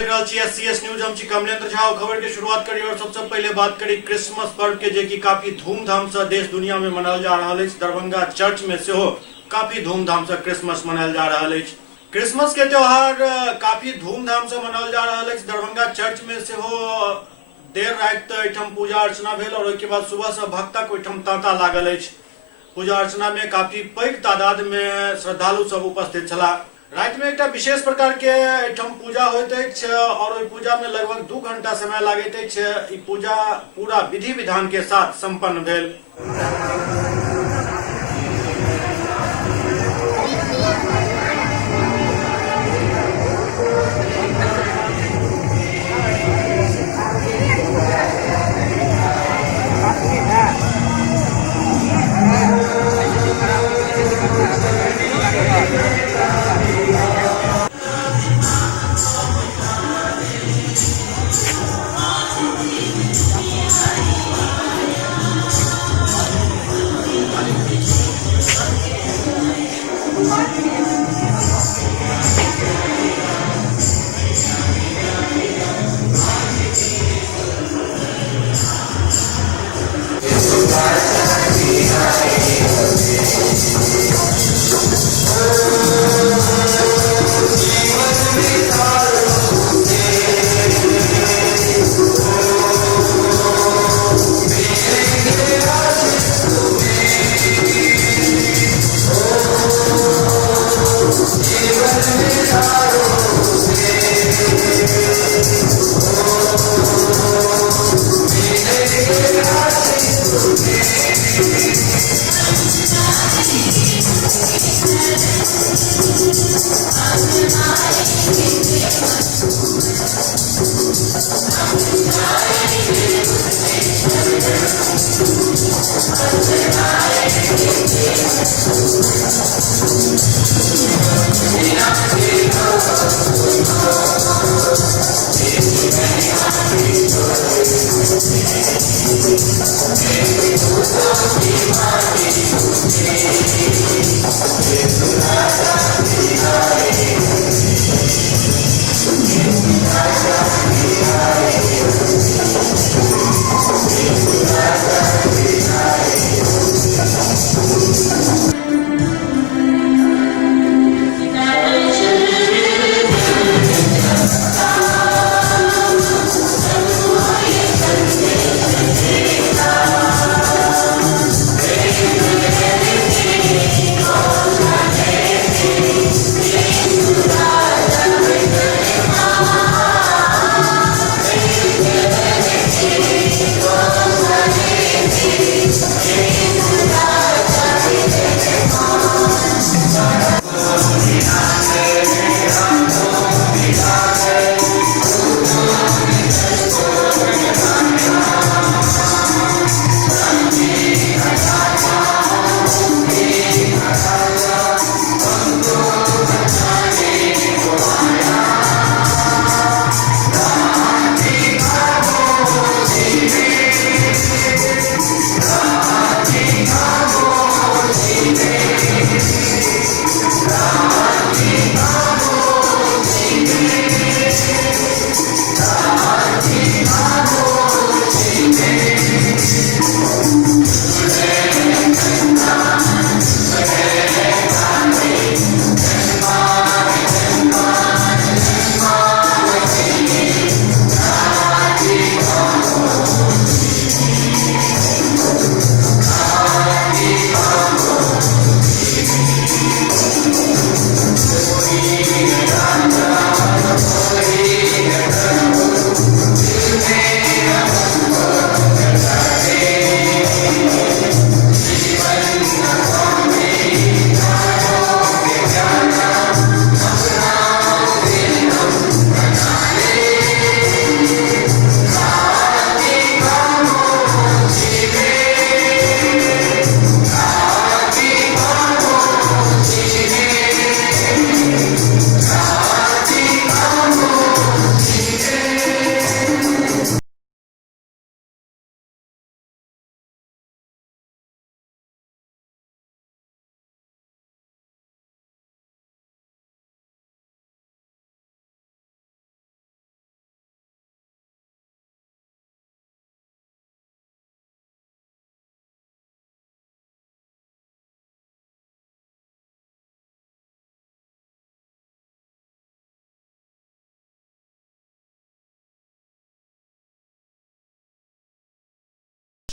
CS news हम कमलेंद्र झा खबर की शुरुआत करी और सबसे पहले बात करी क्रिसमस पर्व के जे की काफी धूमधाम से देश दुनिया में मनायल जा रहा है। दरभंगा चर्च में से हो काफी धूमधाम से क्रिसमस मनायल जा रहा है। क्रिसमस के त्योहार काफी धूमधाम से मनायल जा रहा है। दरभंगा चर्च में से हो देर रात एठम पूजा अर्चना भेल और उसके बाद सुबह से भक्तक ओठम तांता लागल। पूजा अर्चना में काफी पैघ तादाद में श्रद्धालु सब उपस्थित छला। रात में एक विशेष प्रकार के एठम पूजा होते और ओई पूजा में लगभग 2 घंटा समय लागते। पूजा पूरा विधि विधान के साथ संपन्न भेल।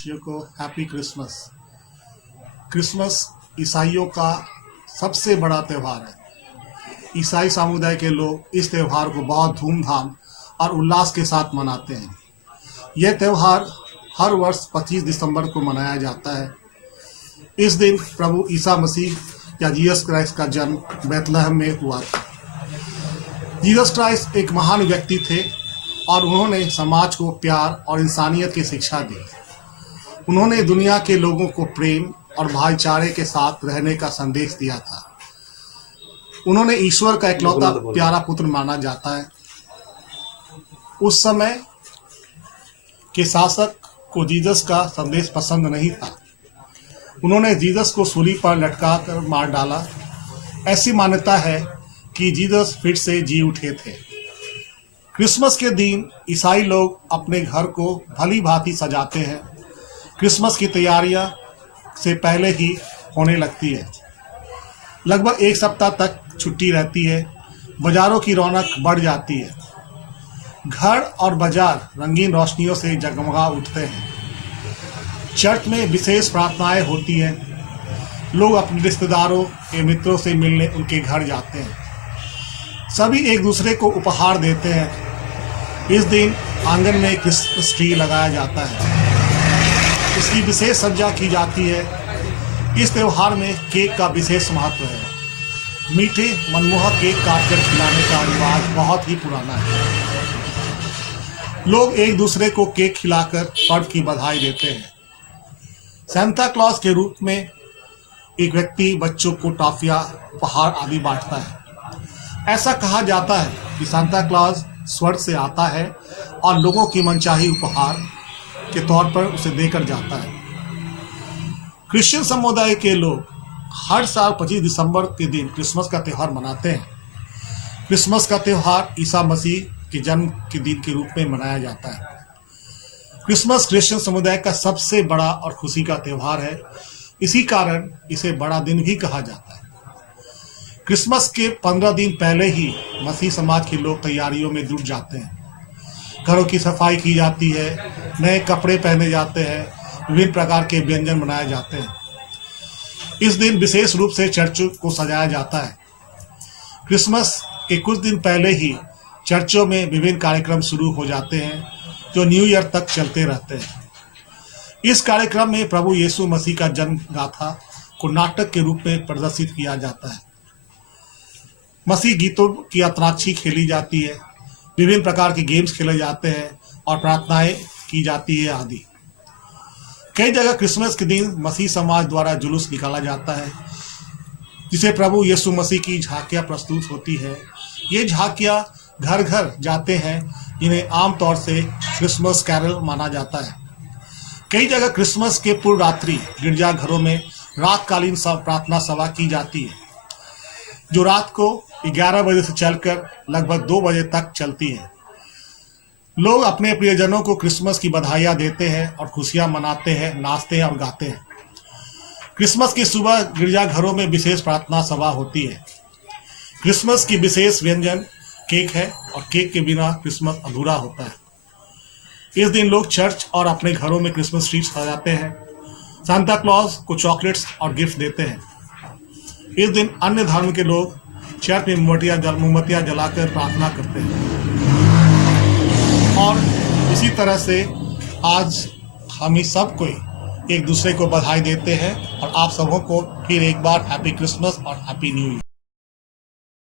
देशवासियों को हैप्पी क्रिसमस। क्रिसमस ईसाइयों का सबसे बड़ा त्यौहार है। ईसाई समुदाय के लोग इस त्यौहार को बहुत धूमधाम और उल्लास के साथ मनाते हैं। यह त्यौहार हर वर्ष 25 दिसंबर को मनाया जाता है। इस दिन प्रभु ईसा मसीह या जीसस क्राइस्ट का जन्म बैतलहम में हुआ था। जीसस क्राइस्ट एक महान व्यक्ति थे और उन्होंने समाज को प्यार और इंसानियत की शिक्षा दी। उन्होंने दुनिया के लोगों को प्रेम और भाईचारे के साथ रहने का संदेश दिया था। उन्होंने ईश्वर का इकलौता प्यारा पुत्र माना जाता है। उस समय के शासक को जीसस का संदेश पसंद नहीं था। उन्होंने जीसस को सूली पर लटका कर मार डाला। ऐसी मान्यता है कि जीसस फिर से जी उठे थे। क्रिसमस के दिन ईसाई लोग अपने घर को भली भांति सजाते हैं। क्रिसमस की तैयारियां से पहले ही होने लगती है। लगभग एक सप्ताह तक छुट्टी रहती है। बाजारों की रौनक बढ़ जाती है। घर और बाजार रंगीन रोशनियों से जगमगा उठते हैं। चर्च में विशेष प्रार्थनाएं होती हैं। लोग अपने रिश्तेदारों के मित्रों से मिलने उनके घर जाते हैं। सभी एक दूसरे को उपहार देते हैं। इस दिन आंगन में क्रिसमस ट्री लगाया जाता है। इसकी विशेष सज्जा की जाती है। इस त्यौहार में केक का विशेष महत्व है। मीठे मनमोहक केक काटकर खिलाने का रिवाज बहुत ही पुराना है। लोग एक दूसरे को केक खिलाकर पर्व की बधाई देते हैं। सांता क्लॉज के रूप में एक व्यक्ति बच्चों को टॉफियां, उपहार आदि बांटता है। ऐसा कहा जाता है कि सांता क्लॉज स्वर्ग से आता है और लोगों की मनचाही उपहार के तौर पर उसे देकर जाता है। क्रिश्चियन समुदाय के लोग हर साल 25 दिसंबर के दिन क्रिसमस का त्यौहार मनाते हैं। क्रिसमस का त्यौहार ईसा मसीह के जन्म के दिन के रूप में मनाया जाता है। क्रिसमस क्रिश्चियन समुदाय का सबसे बड़ा और खुशी का त्यौहार है। इसी कारण इसे बड़ा दिन भी कहा जाता है। क्रिसमस के 15 दिन पहले ही मसीह समाज के लोग तैयारियों में जुट जाते हैं। घरों की सफाई की जाती है, नए कपड़े पहने जाते हैं, विभिन्न प्रकार के व्यंजन बनाए जाते हैं। इस दिन विशेष रूप से चर्चों को सजाया जाता है। क्रिसमस के कुछ दिन पहले ही चर्चों में विभिन्न कार्यक्रम शुरू हो जाते हैं जो न्यू ईयर तक चलते रहते हैं। इस कार्यक्रम में प्रभु यीशु मसीह का जन्म गाथा को नाटक के रूप में प्रदर्शित किया जाता है। मसीह गीतों की अंतराक्षरी खेली जाती है, विभिन्न प्रकार के गेम्स खेले जाते हैं और प्रार्थनाएं की जाती है आदि। कई जगह क्रिसमस के दिन मसीह समाज द्वारा जुलूस निकाला जाता है, जिसे प्रभु यीशु मसीह की झांकियां प्रस्तुत होती है। ये झांकियां घर घर जाते हैं, जिन्हें आमतौर से क्रिसमस कैरल माना जाता है। कई जगह क्रिसमस के पूर्व रात्रि गिरजाघरों में रातकालीन प्रार्थना सभा की जाती है, जो रात को 11 बजे से चलकर लगभग 2 बजे तक चलती है। लोग अपने प्रियजनों को क्रिसमस की बधाइयाँ देते हैं और खुशियाँ मनाते हैं, नाचते हैं और गाते हैं। क्रिसमस की सुबह गिरजाघरों में विशेष प्रार्थना सभा होती है। क्रिसमस की विशेष व्यंजन केक है और केक के बिना क्रिसमस अधूरा होता है। इस दिन लोग चर्च और अपने घरों में क्रिसमस ट्री सजाते हैं। सांता क्लॉज को चॉकलेट्स और गिफ्ट देते हैं। इस दिन अन्य धर्म के लोग चर्च में मोमबत्तियां जलाकर प्रार्थना करते हैं। और इसी तरह से आज हम सब कोई एक दूसरे को बधाई देते हैं और आप सबों को फिर एक बार हैप्पी क्रिसमस और हैप्पी न्यू ईयर।